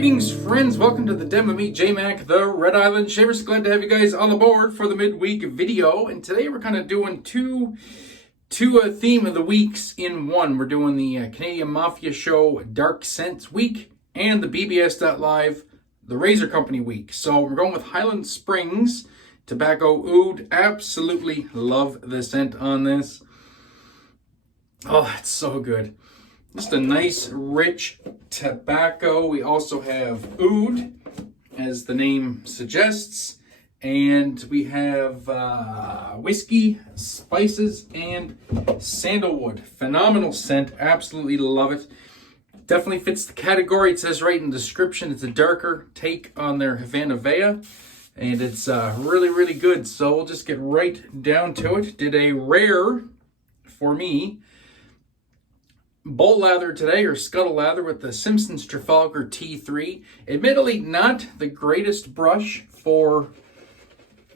Greetings, friends. Welcome to the demo. Me, Jmac, the Red Island Shavers. Glad to have you guys on the board for the midweek video. And today we're kind of doing two theme of the weeks in one. We're doing the CanadianMafia Show Dark Scents Week and the BBS.Live, the Razor Company Week. So we're going with Highland Springs Tobacco Oud. Absolutely love the scent on this. Oh, it's so good. Just a nice, rich tobacco. We also have oud, as the name suggests. And we have whiskey, spices, and sandalwood. Phenomenal scent. Absolutely love it. Definitely fits the category. It says right in the description, it's a darker take on their Havana Vea. And it's really, really good. So we'll just get right down to it. Did a rare, for me, bowl lather today, or scuttle lather, with the Simpsons Trafalgar T3. Admittedly, not the greatest brush for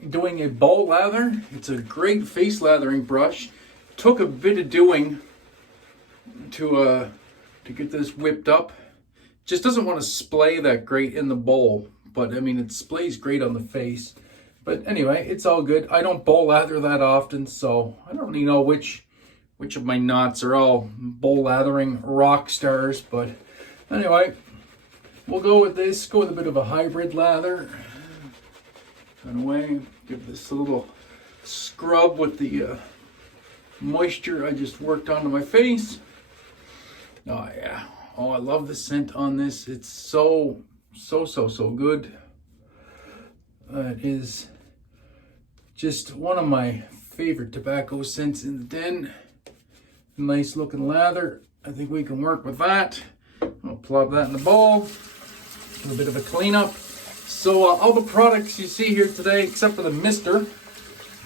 doing a bowl lather. It's a great face lathering brush. Took a bit of doing to get this whipped up. Just doesn't want to splay that great in the bowl, but I mean, it splays great on the face. But anyway, it's all good. I don't bowl lather that often, so I don't really know which of my knots are all bowl lathering rock stars. But anyway, we'll go with this. Go with a bit of a hybrid lather. Kind of way. Give this a little scrub with the moisture I just worked onto my face. Oh yeah. Oh, I love the scent on this. It's so good. It is just one of my favorite tobacco scents in the den. Nice looking lather. I think we can work with that. I'll plop that in the bowl. A bit of a cleanup. So all the products you see here today, except for the mister,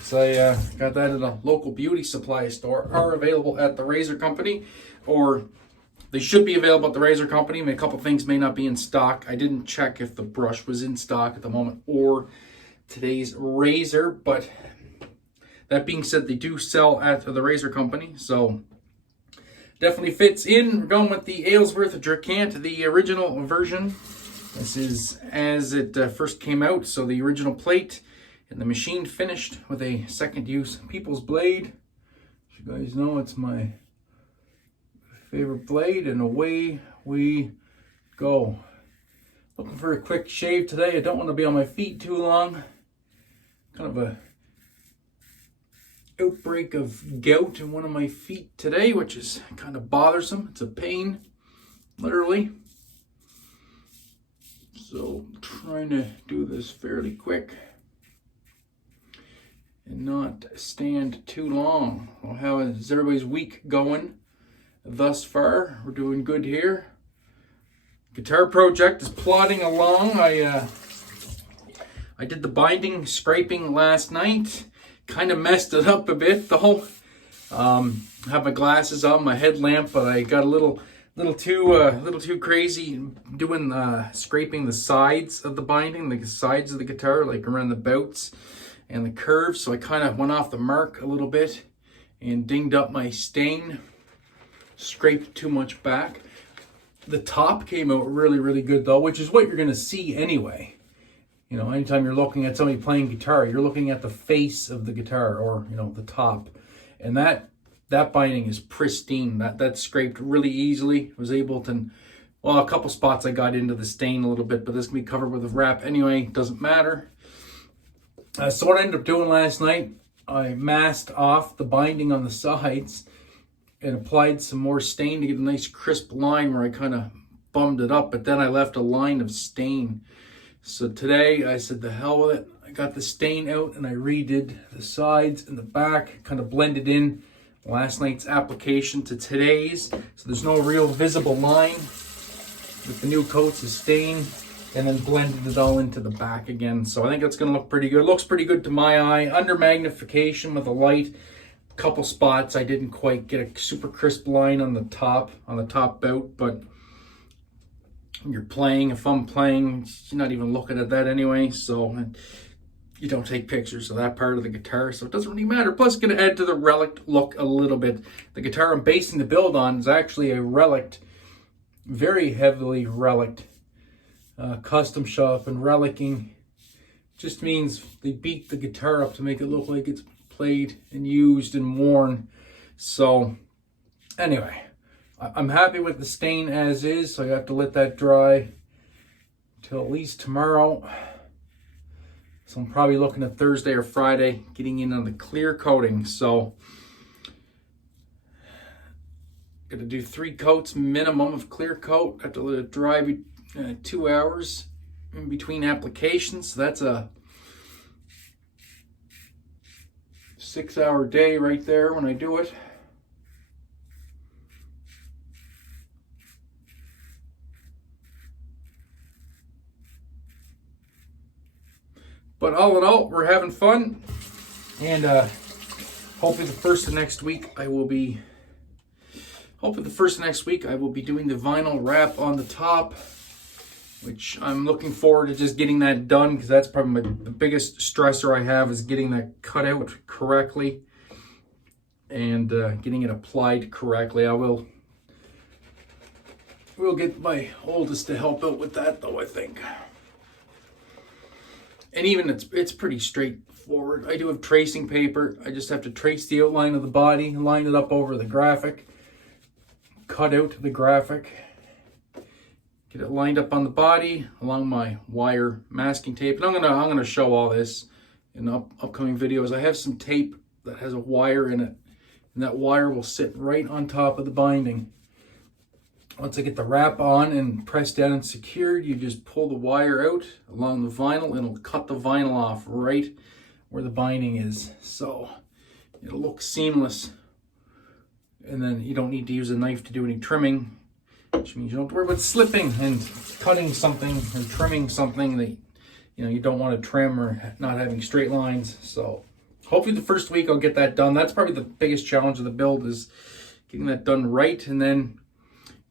so I got that at a local beauty supply store, are available at the Razor Company, or they should be available at the Razor Company. I mean, a couple things may not be in stock. I didn't check if the brush was in stock at the moment or today's razor, but that being said, they do sell at the Razor Company, so definitely fits in. We're going with the Aylesworth Dracant, the original version. This is as it first came out, so the original plate and the machine finished with a second use people's blade. As you guys know, it's my favorite blade, and away we go. Looking for a quick shave today. I don't want to be on my feet too long. Kind of a outbreak of gout in one of my feet today, which is kind of bothersome. It's a pain, literally. So I'm trying to do this fairly quick and not stand too long. Well, how is everybody's week going thus far? We're doing good here. Guitar project is plodding along. I did the binding scraping last night. Kind of messed it up a bit though. Have my glasses on, my headlamp, but I got a little too crazy doing scraping the sides of the binding, the sides of the guitar, like around the bouts and the curves. So I kind of went off the mark a little bit and dinged up my stain. Scraped too much back. The top came out really, really good though, which is what you're gonna see anyway. You know, anytime you're looking at somebody playing guitar, you're looking at the face of the guitar, or, you know, the top. And that binding is pristine. That scraped really easily. Was able to, well, a couple spots I got into the stain a little bit, but this can be covered with a wrap anyway. Doesn't matter. So what I ended up doing last night, I masked off the binding on the sides and applied some more stain to get a nice crisp line where I kind of bummed it up, but then I left a line of stain. So today I said, the hell with it. I got the stain out and I redid the sides and the back, kind of blended in last night's application to today's. So there's no real visible line with the new coats of stain, and then blended it all into the back again. So I think that's going to look pretty good. It looks pretty good to my eye. Under magnification with a light. Couple spots I didn't quite get a super crisp line on the top bout, but you're playing, if I'm playing, you're not even looking at that anyway, so you don't take pictures of that part of the guitar, so it doesn't really matter. Plus, it's going to add to the relic look a little bit. The guitar I'm basing the build on is actually a relic, very heavily relic custom shop and relicking. Just means they beat the guitar up to make it look like it's played and used and worn. So anyway, I'm happy with the stain as is, so I have to let that dry till at least tomorrow. So I'm probably looking at Thursday or Friday, getting in on the clear coating. So got to do 3 coats minimum of clear coat. I have to let it dry 2 hours in between applications. So that's a 6-hour day right there when I do it. But all in all, we're having fun, and hopefully the first of next week I will be doing the vinyl wrap on the top, which I'm looking forward to just getting that done, because that's probably the biggest stressor I have, is getting that cut out correctly and getting it applied correctly. We'll get my oldest to help out with that though, I think. And even it's pretty straightforward. I do have tracing paper. I just have to trace the outline of the body, line it up over the graphic, cut out the graphic, get it lined up on the body along my wire masking tape. And I'm gonna show all this in upcoming videos. I have some tape that has a wire in it, and that wire will sit right on top of the binding. Once I get the wrap on and pressed down and secured, you just pull the wire out along the vinyl, and it'll cut the vinyl off right where the binding is. So it'll look seamless. And then you don't need to use a knife to do any trimming, which means you don't have to worry about slipping and cutting something or trimming something that you don't want to trim, or not having straight lines. So hopefully the first week I'll get that done. That's probably the biggest challenge of the build, is getting that done right, and then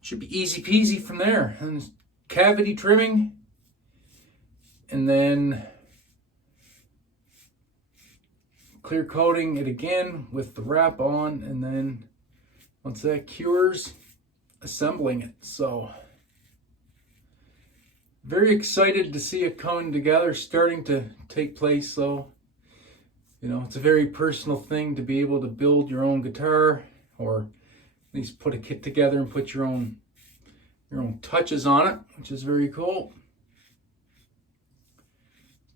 should be easy peasy from there. And cavity trimming, and then clear coating it again with the wrap on, and then once that cures, assembling it. So very excited to see it coming together, starting to take place. So it's a very personal thing to be able to build your own guitar, or at least put a kit together and put your own touches on it, which is very cool.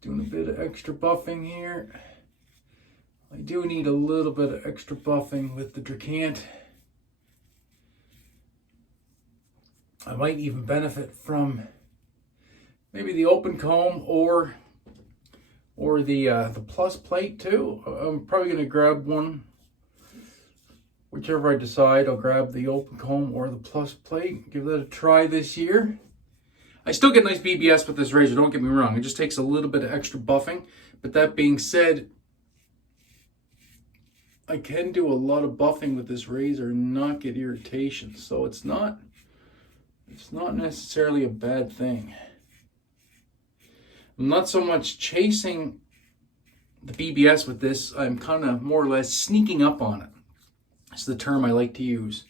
Doing a bit of extra buffing here. I do need a little bit of extra buffing with the Dracant. I might even benefit from maybe the open comb or the plus plate too. I'm probably going to grab one. Whichever I decide, I'll grab the open comb or the plus plate. Give that a try this year. I still get nice BBS with this razor, don't get me wrong. It just takes a little bit of extra buffing. But that being said, I can do a lot of buffing with this razor and not get irritation. So it's not necessarily a bad thing. I'm not so much chasing the BBS with this. I'm kind of more or less sneaking up on it. That's the term I like to use.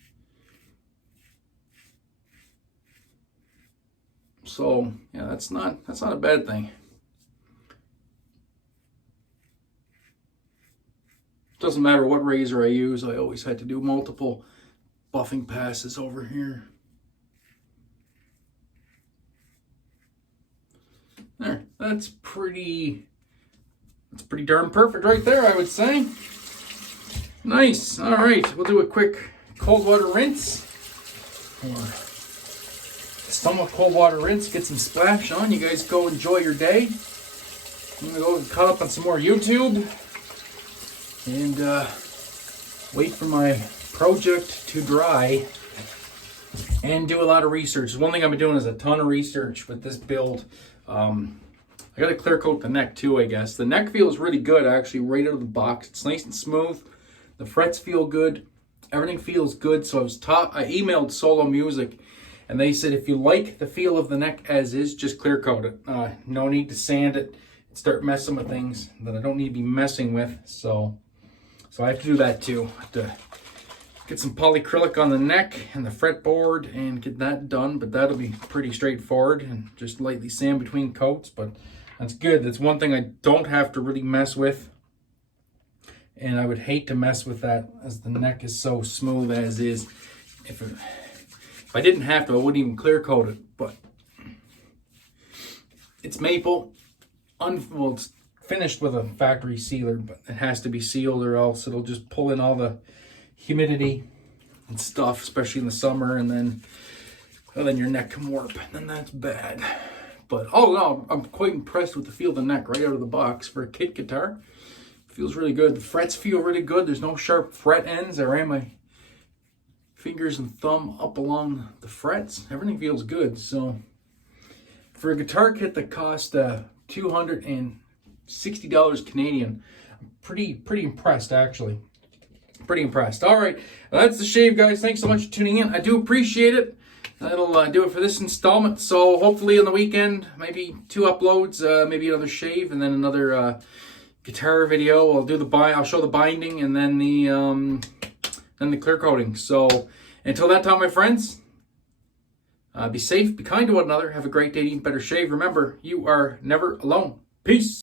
So yeah, that's not a bad thing. Doesn't matter what razor I use, I always had to do multiple buffing passes over here. There, that's pretty darn perfect right there, I would say. Nice. All right, we'll do a quick cold water rinse, or somewhat cold water rinse. Get some splash on. You guys go enjoy your day. I'm gonna go cut up on some more YouTube and wait for my project to dry and do a lot of research. One thing I've been doing is a ton of research with this build. I got to clear coat the neck too, I guess. The neck feels really good actually right out of the box. It's nice and smooth. The frets feel good. Everything feels good. So I emailed Solo Music, and they said if you like the feel of the neck as is, just clear coat it. No need to sand it and start messing with things that I don't need to be messing with. So I have to do that too. I have to get some polyacrylic on the neck and the fretboard and get that done, but that'll be pretty straightforward and just lightly sand between coats, but that's good. That's one thing I don't have to really mess with, and I would hate to mess with that as the neck is so smooth as is. If I didn't have to, I wouldn't even clear coat it, but it's maple. Well, it's finished with a factory sealer, but it has to be sealed or else it'll just pull in all the humidity and stuff, especially in the summer, and then your neck can warp, and then that's bad. But all in all, I'm quite impressed with the feel of the neck right out of the box for a kit guitar. Feels really good. The frets feel really good. There's no sharp fret ends. I ran my fingers and thumb up along the frets. Everything feels good. So for a guitar kit that cost $260 Canadian, I'm pretty impressed, actually. Pretty impressed. All right, that's the shave, guys. Thanks so much for tuning in. I do appreciate it. That'll do it for this installment. So hopefully on the weekend, maybe 2 uploads, maybe another shave, and then another guitar video. I'll show the binding and then the clear coating. So until that time, my friends, be safe, be kind to one another, have a great day, eat better shave. Remember, you are never alone. Peace.